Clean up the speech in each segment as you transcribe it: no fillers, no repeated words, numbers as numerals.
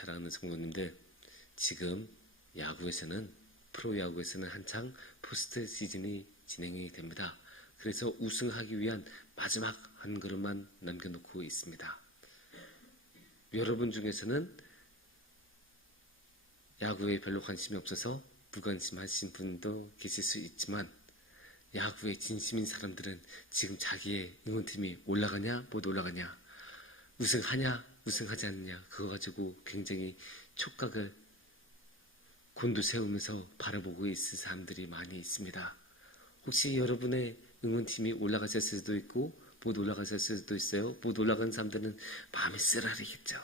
사랑하는 성도님들, 지금 야구에서는 프로야구에서는 한창 포스트 시즌이 진행이 됩니다. 그래서 우승하기 위한 마지막 한 걸음만 남겨놓고 있습니다. 여러분 중에서는 야구에 별로 관심이 없어서 무관심하신 분도 계실 수 있지만, 야구에 진심인 사람들은 지금 자기의 응원팀이 올라가냐 못 올라가냐, 우승하냐 우승하지 않느냐, 그거 가지고 굉장히 촉각을 곤두세우면서 바라보고 있을 사람들이 많이 있습니다. 혹시 여러분의 응원팀이 올라가실 수도 있고 못 올라가실 수도 있어요. 못 올라간 사람들은 마음이 쓰라리겠죠.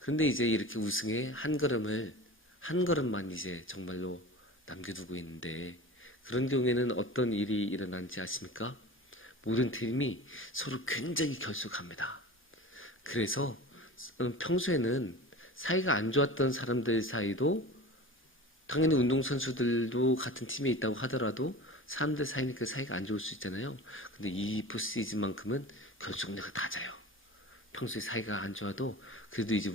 그런데 이제 이렇게 우승의 한 걸음만 이제 정말로 남겨두고 있는데, 그런 경우에는 어떤 일이 일어나는지 아십니까? 모든 팀이 서로 굉장히 결속합니다. 그래서 평소에는 사이가 안 좋았던 사람들 사이도, 당연히 운동선수들도 같은 팀에 있다고 하더라도 사람들 사이니까 사이가 안 좋을 수 있잖아요. 근데 이 포시즌만큼은 결속력이 낮아요. 평소에 사이가 안 좋아도 그래도 이제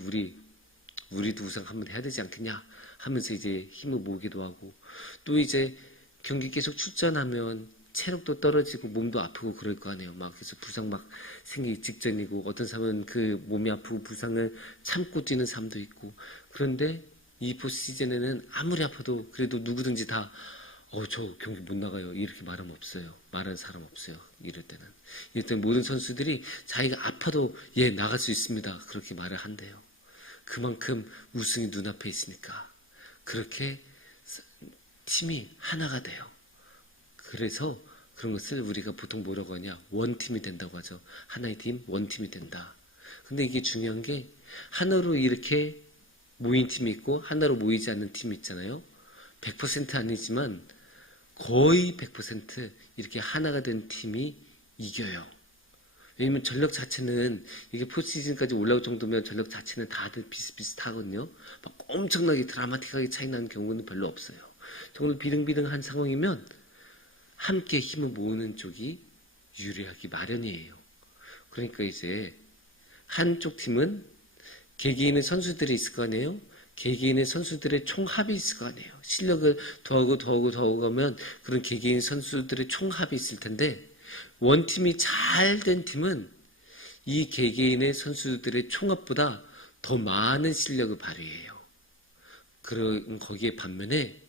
우리도 우승 한번 해야 되지 않겠냐 하면서 이제 힘을 모으기도 하고, 또 이제 경기 계속 출전하면 체력도 떨어지고 몸도 아프고 그럴 거 아니에요. 막 그래서 부상 막 생기기 직전이고, 어떤 사람은 그 몸이 아프고 부상을 참고 뛰는 사람도 있고. 그런데 이 포시즌에는 아무리 아파도 그래도 누구든지 다 저 경기 못 나가요 이렇게 말하는 사람 없어요. 이럴 때는 모든 선수들이 자기가 아파도 나갈 수 있습니다 그렇게 말을 한대요. 그만큼 우승이 눈앞에 있으니까 그렇게 팀이 하나가 돼요. 그래서 그런 것을 우리가 보통 뭐라고 하냐, 원팀이 된다고 하죠. 하나의 팀, 원팀이 된다. 근데 이게 중요한 게, 하나로 이렇게 모인 팀이 있고 하나로 모이지 않는 팀이 있잖아요. 100% 아니지만 거의 100% 이렇게 하나가 된 팀이 이겨요. 왜냐면 전력 자체는, 이게 포시즌까지 올라올 정도면 전력 자체는 다들 비슷비슷하거든요. 막 엄청나게 드라마틱하게 차이 나는 경우는 별로 없어요. 정말 비등비등한 상황이면 함께 힘을 모으는 쪽이 유리하기 마련이에요. 그러니까 이제 한쪽 팀은 개개인의 선수들이 있을 거 아니에요. 개개인의 선수들의 총합이 있을 거 아니에요. 실력을 더하고 가면 그런 개개인 선수들의 총합이 있을 텐데, 원팀이 잘 된 팀은 이 개개인의 선수들의 총합보다 더 많은 실력을 발휘해요. 그런 거기에 반면에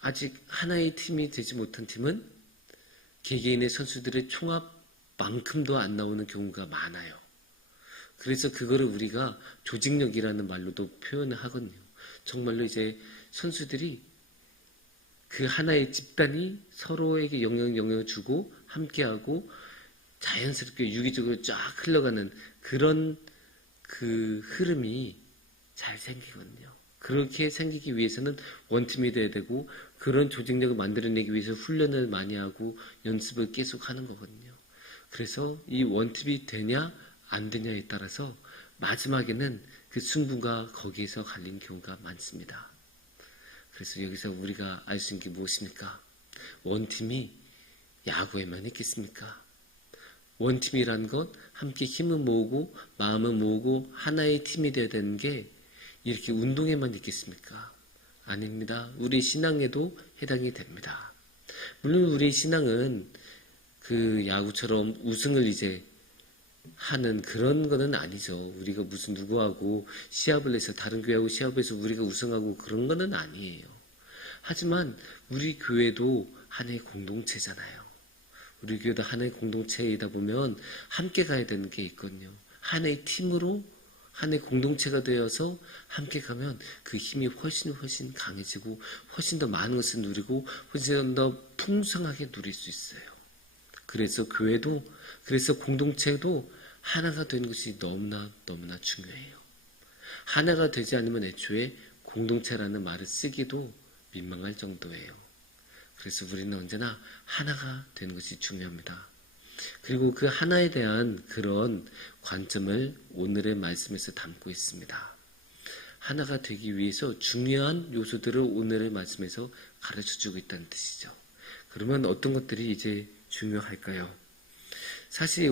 아직 하나의 팀이 되지 못한 팀은 개개인의 선수들의 총합만큼도 안 나오는 경우가 많아요. 그래서 그거를 우리가 조직력이라는 말로도 표현을 하거든요. 정말로 이제 선수들이 그 하나의 집단이 서로에게 영향을 주고 함께하고 자연스럽게 유기적으로 쫙 흘러가는 그런 그 흐름이 잘 생기거든요. 그렇게 생기기 위해서는 원팀이 돼야 되고, 그런 조직력을 만들어내기 위해서 훈련을 많이 하고 연습을 계속 하는 거거든요. 그래서 이 원팀이 되냐 안 되냐에 따라서 마지막에는 그 승부가 거기에서 갈린 경우가 많습니다. 그래서 여기서 우리가 알 수 있는 게 무엇입니까? 원팀이 야구에만 있겠습니까? 원팀이라는 건 함께 힘을 모으고 마음을 모으고 하나의 팀이 되어야 되는 게 이렇게 운동에만 있겠습니까? 아닙니다. 우리 신앙에도 해당이 됩니다. 물론 우리 신앙은 그 야구처럼 우승을 이제 하는 그런 거는 아니죠. 우리가 무슨 누구하고 시합을 해서, 다른 교회하고 시합해서 우리가 우승하고 그런 거는 아니에요. 하지만 우리 교회도 하나의 공동체잖아요. 우리 교회도 하나의 공동체이다 보면 함께 가야 되는 게 있거든요. 하나의 팀으로, 하나의 공동체가 되어서 함께 가면 그 힘이 훨씬 강해지고 훨씬 더 많은 것을 누리고 훨씬 더 풍성하게 누릴 수 있어요. 그래서 그래서 공동체도 하나가 되는 것이 너무나 중요해요. 하나가 되지 않으면 애초에 공동체라는 말을 쓰기도 민망할 정도예요. 그래서 우리는 언제나 하나가 되는 것이 중요합니다. 그리고 그 하나에 대한 그런 관점을 오늘의 말씀에서 담고 있습니다. 하나가 되기 위해서 중요한 요소들을 오늘의 말씀에서 가르쳐주고 있다는 뜻이죠. 그러면 어떤 것들이 이제 중요할까요? 사실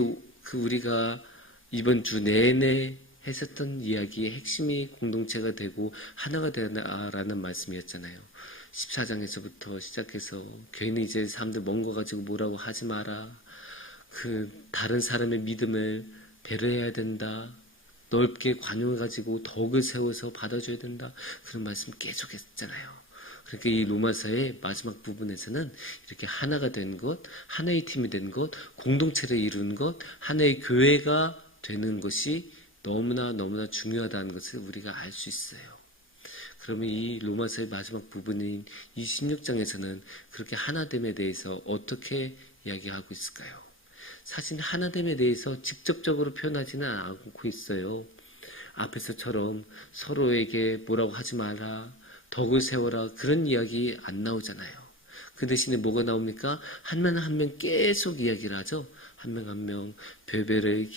우리가 이번 주 내내 했었던 이야기의 핵심이 공동체가 되고 하나가 되라는 말씀이었잖아요. 14장에서부터 시작해서 괜히 이제 사람들 먼 거 가지고 뭐라고 하지 마라. 다른 사람의 믿음을 배려해야 된다. 넓게 관용해가지고 덕을 세워서 받아줘야 된다. 그런 말씀 계속 했잖아요. 그러니까 이 로마서의 마지막 부분에서는 이렇게 하나가 된 것, 하나의 팀이 된 것, 공동체를 이루는 것, 하나의 교회가 되는 것이 너무나 중요하다는 것을 우리가 알 수 있어요. 그러면 이 로마서의 마지막 부분인 이 16장에서는 그렇게 하나됨에 대해서 어떻게 이야기하고 있을까요? 사실 하나됨에 대해서 직접적으로 표현하지는 않고 있어요. 앞에서처럼 서로에게 뭐라고 하지 마라, 덕을 세워라, 그런 이야기 안 나오잖아요. 그 대신에 뭐가 나옵니까? 한 명 한 명 계속 이야기를 하죠. 한 명 한 명 베베를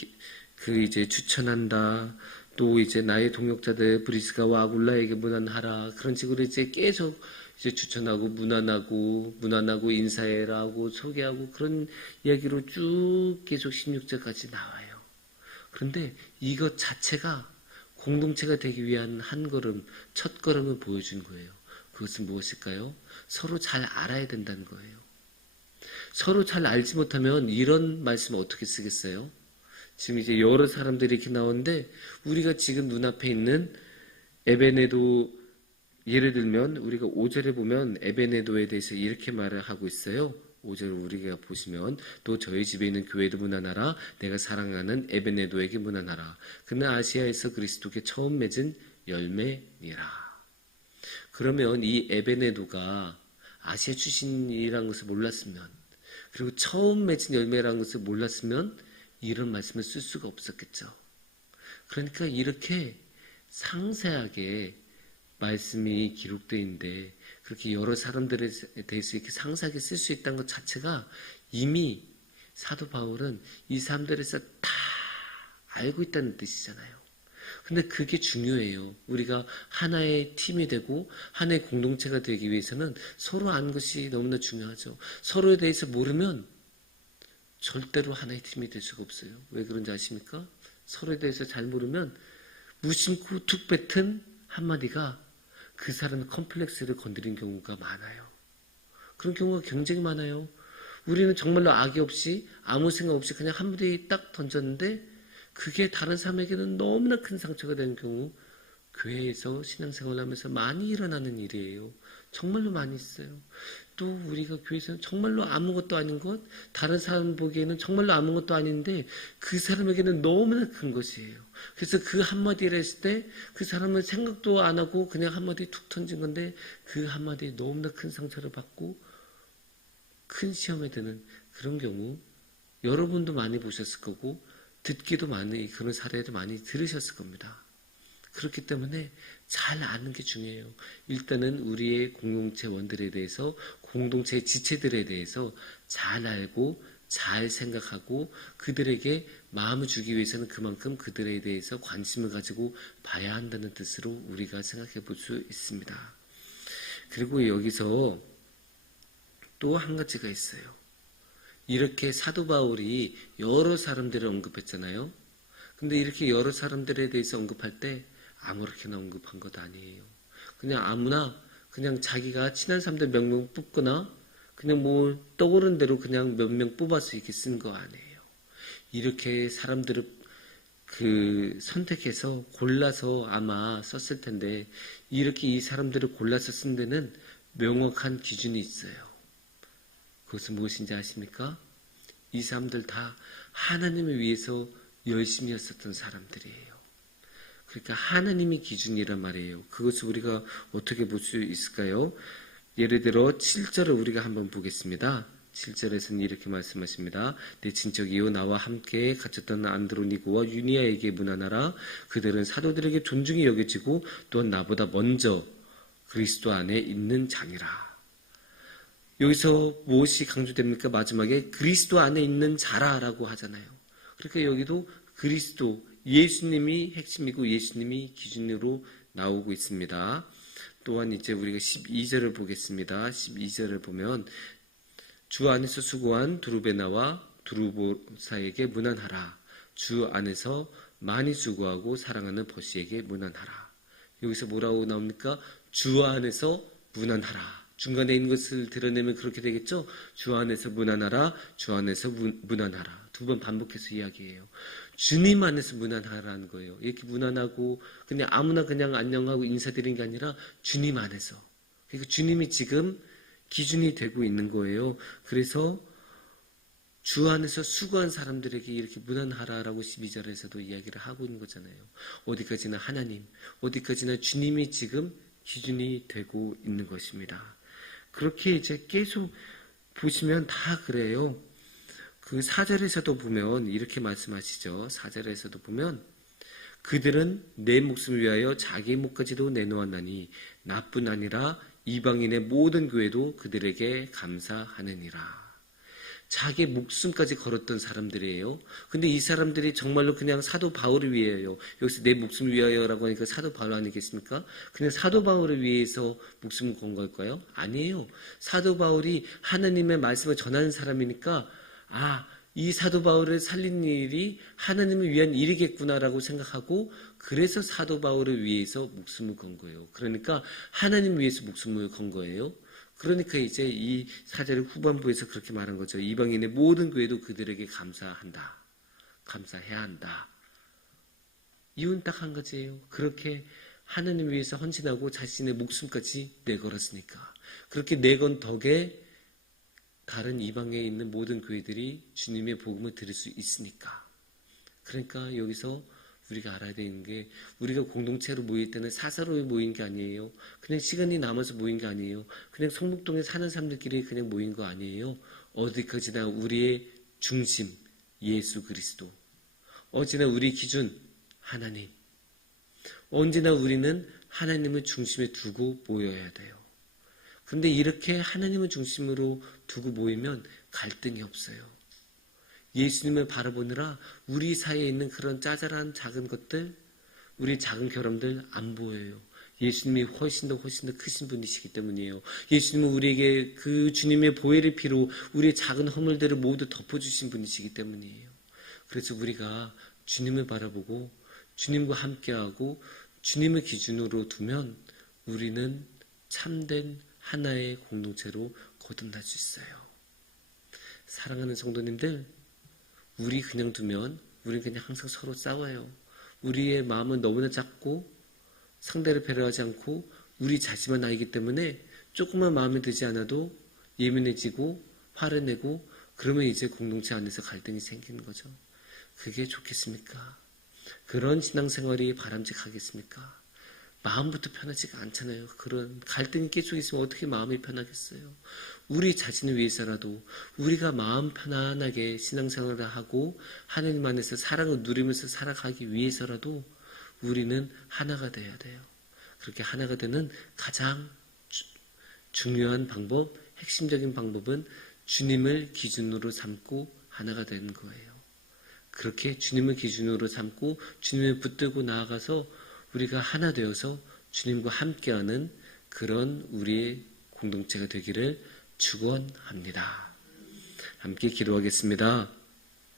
이제 추천한다. 또 이제 나의 동역자들 브리스가와 아굴라에게 문안하라. 그런 식으로 이제 계속 이제 추천하고 문안하고 인사해라 하고 소개하고 그런 이야기로 쭉 계속 16절까지 나와요. 그런데 이것 자체가 공동체가 되기 위한 한 걸음, 첫 걸음을 보여준 거예요. 그것은 무엇일까요? 서로 잘 알아야 된다는 거예요. 서로 잘 알지 못하면 이런 말씀을 어떻게 쓰겠어요? 지금 이제 여러 사람들이 이렇게 나오는데 우리가 지금 눈앞에 있는 에베네도, 예를 들면 우리가 5절에 보면 에베네도에 대해서 이렇게 말을 하고 있어요. 5절 우리가 보시면 또 저희 집에 있는 교회도 문안하라. 내가 사랑하는 에베네도에게 문안하라. 그는 아시아에서 그리스도께 처음 맺은 열매니라. 그러면 이 에베네도가 아시아 출신이라는 것을 몰랐으면, 그리고 처음 맺은 열매라는 것을 몰랐으면 이런 말씀을 쓸 수가 없었겠죠. 그러니까 이렇게 상세하게 말씀이 기록되어 있는데 그렇게 여러 사람들에 대해서 이렇게 상세하게 쓸 수 있다는 것 자체가 이미 사도 바울은 이 사람들에서 다 알고 있다는 뜻이잖아요. 근데 그게 중요해요. 우리가 하나의 팀이 되고 하나의 공동체가 되기 위해서는 서로 아는 것이 너무나 중요하죠. 서로에 대해서 모르면 절대로 하나의 팀이 될 수가 없어요. 왜 그런지 아십니까? 서로에 대해서 잘 모르면 무심코 툭 뱉은 한마디가 그 사람의 컴플렉스를 건드린 경우가 많아요. 그런 경우가 굉장히 많아요. 우리는 정말로 악의 없이 아무 생각 없이 그냥 한마디 딱 던졌는데 그게 다른 사람에게는 너무나 큰 상처가 되는 경우 교회에서 신앙생활을 하면서 많이 일어나는 일이에요. 정말로 많이 있어요. 또 우리가 교회에서는 정말로 아무것도 아닌 것, 다른 사람 보기에는 정말로 아무것도 아닌데 그 사람에게는 너무나 큰 것이에요. 그래서 그 한마디를 했을 때 그 사람은 생각도 안 하고 그냥 한마디 툭 던진 건데 그 한마디에 너무나 큰 상처를 받고 큰 시험에 드는 그런 경우 여러분도 많이 보셨을 거고 듣기도 많이, 그런 사례도 많이 들으셨을 겁니다. 그렇기 때문에 잘 아는 게 중요해요. 일단은 우리의 공동체원들에 대해서, 공동체 지체들에 대해서 잘 알고 잘 생각하고 그들에게 마음을 주기 위해서는 그만큼 그들에 대해서 관심을 가지고 봐야 한다는 뜻으로 우리가 생각해 볼 수 있습니다. 그리고 여기서 또 한 가지가 있어요. 이렇게 사도 바울이 여러 사람들을 언급했잖아요. 근데 이렇게 여러 사람들에 대해서 언급할 때 아무렇게나 언급한 것 아니에요. 그냥 아무나 그냥 자기가 친한 사람들 몇 명 뽑거나 그냥 뭐 떠오른 대로 그냥 몇 명 뽑아서 이렇게 쓴 거 아니에요. 이렇게 사람들을 선택해서 골라서 아마 썼을 텐데 이렇게 이 사람들을 골라서 쓴 데는 명확한 기준이 있어요. 그것은 무엇인지 아십니까? 이 사람들 다 하나님을 위해서 열심히 했었던 사람들이에요. 그러니까 하나님이 기준이란 말이에요. 그것을 우리가 어떻게 볼 수 있을까요? 예를 들어 7절을 우리가 한번 보겠습니다. 7절에서는 이렇게 말씀하십니다. 내 친척이요 나와 함께 갇혔던 안드로니고와 유니아에게 문안하라. 그들은 사도들에게 존중이 여겨지고 또한 나보다 먼저 그리스도 안에 있는 자니라. 여기서 무엇이 강조됩니까? 마지막에 그리스도 안에 있는 자라라고 하잖아요. 그러니까 여기도 그리스도, 예수님이 핵심이고 예수님이 기준으로 나오고 있습니다. 또한 이제 우리가 12절을 보겠습니다. 12절을 보면 주 안에서 수고한 두루베나와 두루보사에게 문안하라. 주 안에서 많이 수고하고 사랑하는 버시에게 문안하라. 여기서 뭐라고 나옵니까? 주 안에서 문안하라. 중간에 있는 것을 드러내면 그렇게 되겠죠? 주 안에서 문안하라. 주 안에서 문안하라. 두 번 반복해서 이야기해요. 주님 안에서 문안하라는 거예요. 이렇게 문안하고 그냥 아무나 그냥 안녕하고 인사드리는 게 아니라 주님 안에서. 그러니까 주님이 지금 기준이 되고 있는 거예요. 그래서 주 안에서 수고한 사람들에게 이렇게 문안하라라고 12절에서도 이야기를 하고 있는 거잖아요. 어디까지나 하나님, 어디까지나 주님이 지금 기준이 되고 있는 것입니다. 그렇게 이제 계속 보시면 다 그래요. 그 4절에서도 보면 이렇게 말씀하시죠. 4절에서도 보면 그들은 내 목숨을 위하여 자기 목까지도 내놓았나니 나뿐 아니라 이방인의 모든 교회도 그들에게 감사하느니라. 자기 목숨까지 걸었던 사람들이에요. 근데 이 사람들이 정말로 그냥 사도 바울을 위해요. 여기서 내 목숨을 위하여라고 하니까 사도 바울 아니겠습니까? 그냥 사도 바울을 위해서 목숨을 건 걸까요? 아니에요. 사도 바울이 하나님의 말씀을 전하는 사람이니까 이 사도 바울을 살린 일이 하나님을 위한 일이겠구나라고 생각하고 그래서 사도 바울을 위해서 목숨을 건 거예요. 그러니까 하나님 위해서 목숨을 건 거예요. 그러니까 이제 이 4절 후반부에서 그렇게 말한 거죠. 이방인의 모든 교회도 그들에게 감사한다. 감사해야 한다. 이유는 딱 한 가지예요. 그렇게 하나님 위해서 헌신하고 자신의 목숨까지 내걸었으니까. 그렇게 내건 덕에 다른 이방에 있는 모든 교회들이 주님의 복음을 들을 수 있으니까. 그러니까 여기서 우리가 알아야 되는 게 우리가 공동체로 모일 때는 사사로이 모인 게 아니에요. 그냥 시간이 남아서 모인 게 아니에요. 그냥 성북동에 사는 사람들끼리 그냥 모인 거 아니에요. 어디까지나 우리의 중심 예수 그리스도. 언제나 우리 기준 하나님. 언제나 우리는 하나님을 중심에 두고 모여야 돼요. 그런데 이렇게 하나님을 중심으로 두고 모이면 갈등이 없어요. 예수님을 바라보느라 우리 사이에 있는 그런 짜잘한 작은 것들, 우리 작은 결함들 안 보여요. 예수님이 훨씬 더 크신 분이시기 때문이에요. 예수님은 우리에게 그 주님의 보혈의 피로 우리의 작은 허물들을 모두 덮어주신 분이시기 때문이에요. 그래서 우리가 주님을 바라보고 주님과 함께하고 주님을 기준으로 두면 우리는 참된 하나의 공동체로 거듭날 수 있어요. 사랑하는 성도님들, 우리 그냥 두면 우리는 그냥 항상 서로 싸워요. 우리의 마음은 너무나 작고 상대를 배려하지 않고 우리 자신만 알기 때문에 조금만 마음에 들지 않아도 예민해지고 화를 내고 그러면 이제 공동체 안에서 갈등이 생기는 거죠. 그게 좋겠습니까? 그런 신앙생활이 바람직하겠습니까? 마음부터 편하지가 않잖아요. 그런 갈등이 계속 있으면 어떻게 마음이 편하겠어요? 우리 자신을 위해서라도 우리가 마음 편안하게 신앙생활을 하고 하나님 안에서 사랑을 누리면서 살아가기 위해서라도 우리는 하나가 돼야 돼요. 그렇게 하나가 되는 가장 중요한 방법, 핵심적인 방법은 주님을 기준으로 삼고 하나가 되는 거예요. 그렇게 주님을 기준으로 삼고 주님을 붙들고 나아가서 우리가 하나 되어서 주님과 함께하는 그런 우리의 공동체가 되기를 축원합니다. 함께 기도하겠습니다.